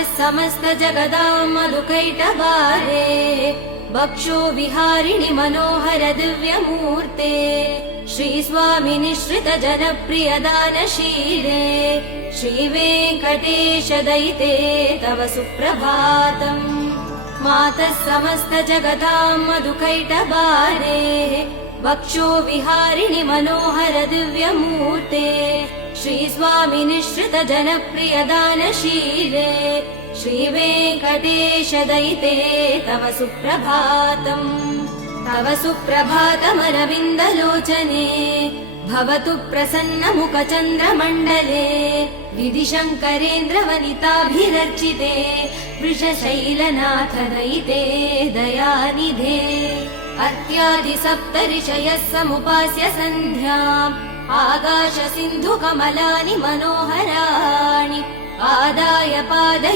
मातः समस्त जगदां मधुकैटभारे वक्षो विहारिणि मनोहर दिव्यमूर्ते श्रीस्वामि निःश्रित जनप्रिय दानशीले श्रीवेङ्कटेश दयिते तव सुप्रभातम्। मातः समस्त जगदां मधुकैटभारे वक्षो विहारिणि मनोहर दिव्यमूर्ते श्रीस्वामि निःश्रित जनप्रिय दानशीले श्रीवेङ्कटेश दयिते तव सुप्रभातम्। तव सुप्रभातमरविन्दलोचने भवतु प्रसन्नमुखचन्द्रमण्डले विधिशङ्करेन्द्रवनिताभिरर्चिते वृषशैलनाथ दयिते दयानिधे। अर्त्यादिसप्तऋषयः समुपास्य सन्ध्याम् आकाश सिन्धु कमलानि मनोहराणि आदाय पादय